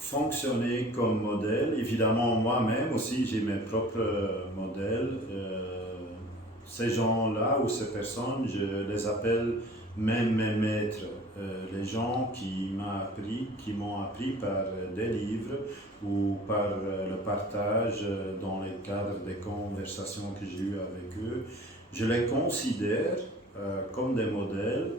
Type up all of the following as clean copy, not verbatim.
fonctionner comme modèle. Évidemment, moi-même aussi, j'ai mes propres modèles. Ces gens-là ou ces personnes, je les appelle même mes maîtres. Les gens qui m'ont appris par des livres ou par le partage dans le cadre des conversations que j'ai eues avec eux. Je les considère comme des modèles,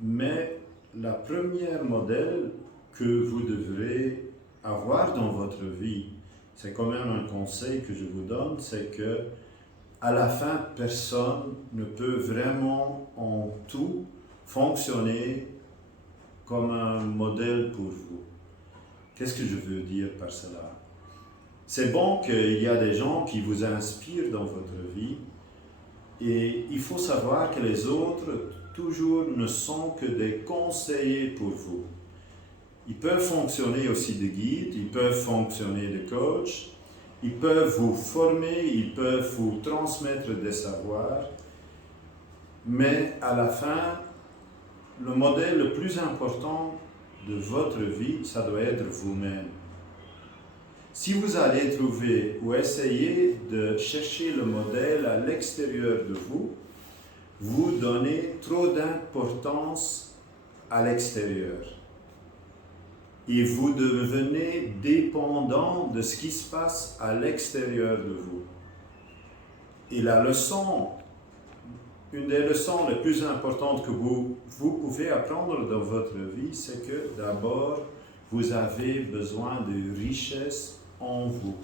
mais la première modèle que vous devrez avoir dans votre vie, c'est quand même un conseil que je vous donne, c'est que à la fin, personne ne peut vraiment en tout fonctionner comme un modèle pour vous. Qu'est-ce que je veux dire par cela? C'est bon qu'il y a des gens qui vous inspirent dans votre vie, et il faut savoir que les autres, toujours, ne sont que des conseillers pour vous. Ils peuvent fonctionner aussi de guide, ils peuvent fonctionner de coach, ils peuvent vous former, ils peuvent vous transmettre des savoirs, mais à la fin, le modèle le plus important de votre vie, ça doit être vous-même. Si vous allez trouver ou essayer de chercher le modèle à l'extérieur de vous, vous donnez trop d'importance à l'extérieur. Et vous devenez dépendant de ce qui se passe à l'extérieur de vous. Et une des leçons les plus importantes que vous pouvez apprendre dans votre vie, c'est que d'abord, vous avez besoin de richesse en vous.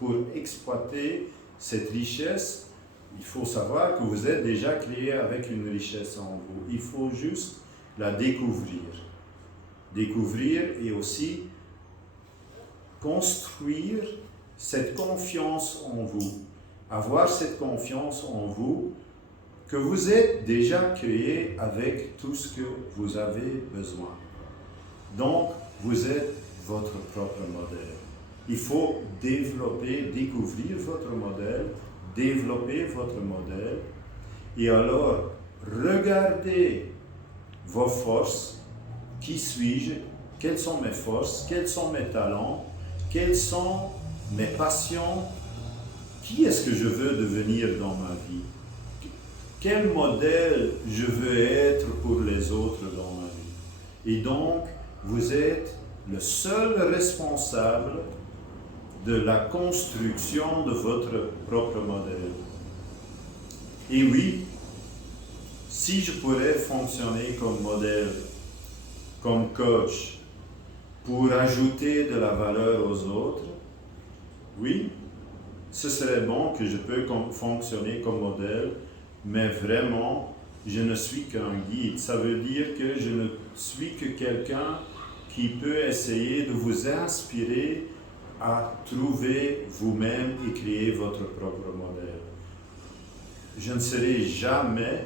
Pour exploiter cette richesse, il faut savoir que vous êtes déjà créé avec une richesse en vous. Il faut juste la découvrir. Découvrir et aussi construire cette confiance en vous. Avoir cette confiance en vous que vous êtes déjà créé avec tout ce que vous avez besoin. Donc, vous êtes votre propre modèle. Il faut découvrir votre modèle, développer votre modèle, et alors regardez vos forces. Qui suis-je? Quelles sont mes forces? Quels sont mes talents? Quelles sont mes passions? Qui est-ce que je veux devenir dans ma vie? Quel modèle je veux être pour les autres dans ma vie? Et donc, vous êtes le seul responsable de la construction de votre propre modèle. Et oui, si je pourrais fonctionner comme modèle, comme coach, pour ajouter de la valeur aux autres, oui, ce serait bon que je peux fonctionner comme modèle, mais vraiment, je ne suis qu'un guide. Ça veut dire que je ne suis que quelqu'un qui peut essayer de vous inspirer à trouver vous-même et créer votre propre modèle. Je ne serai jamais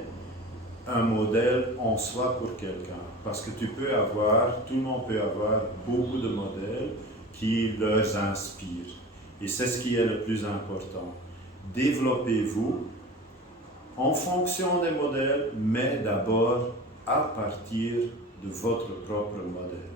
un modèle en soi pour quelqu'un, parce que tout le monde peut avoir beaucoup de modèles qui leur inspirent. Et c'est ce qui est le plus important. Développez-vous en fonction des modèles, mais d'abord à partir de votre propre modèle.